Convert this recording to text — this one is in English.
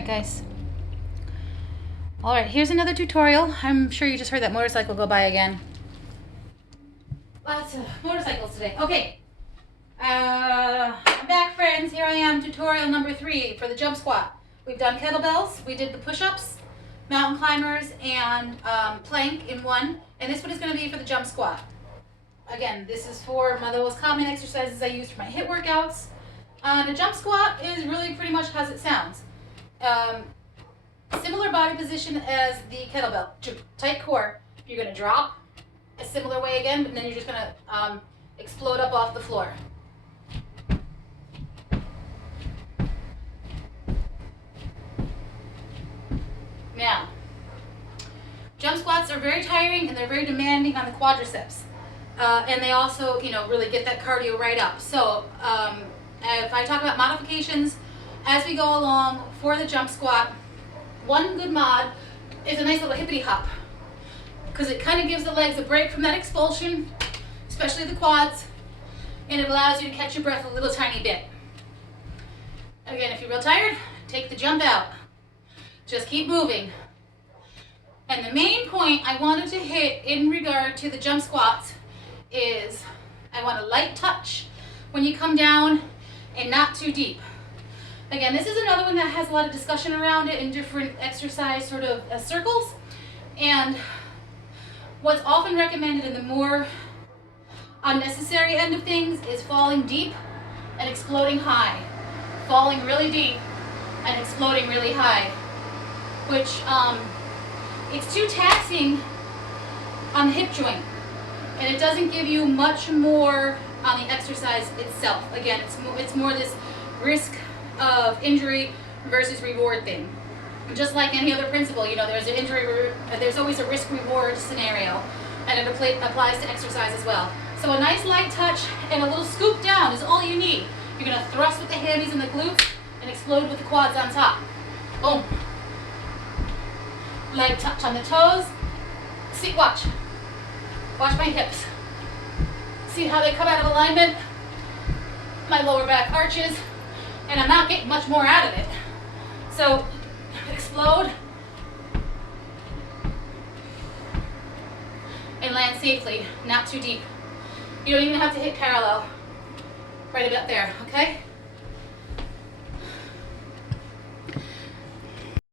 Alright guys. Alright, here's another tutorial. I'm sure you just heard that motorcycle go by again. Lots of motorcycles today. Okay. I'm back, friends. Here I am, tutorial number 3 for the jump squat. We've done kettlebells, we did the push-ups, mountain climbers, and plank in one. And this one is going to be for the jump squat. Again, this is for the most common exercises I use for my HIIT workouts. The jump squat is really pretty much as it sounds. Similar body position as the kettlebell. Tight core. You're going to drop a similar way again, but then you're just going to explode up off the floor. Now, jump squats are very tiring and they're very demanding on the quadriceps. And they also, really get that cardio right up. So if I talk about modifications as we go along for the jump squat, one good mod is a nice little hippity hop, because it kind of gives the legs a break from that expulsion, especially the quads, and it allows you to catch your breath a little tiny bit. Again, if you're real tired, take the jump out. Just keep moving. And the main point I wanted to hit in regard to the jump squats is I want a light touch when you come down and not too deep. Again, this is another one that has a lot of discussion around it in different exercise sort of circles. And what's often recommended in the more unnecessary end of things is falling deep and exploding high. Falling really deep and exploding really high. Which, it's too taxing on the hip joint. And it doesn't give you much more on the exercise itself. Again, it's more this risk of injury versus reward thing. Just like any other principle, there's an injury, there's always a risk-reward scenario, and it applies to exercise as well. So a nice light touch and a little scoop down is all you need. You're going to thrust with the hammies and the glutes and explode with the quads on top. Boom. Light touch on the toes. See, watch my hips. See how they come out of alignment? My lower back arches, and I'm not getting much more out of it. So, explode and land safely, not too deep. You don't even have to hit parallel. Right about there, okay?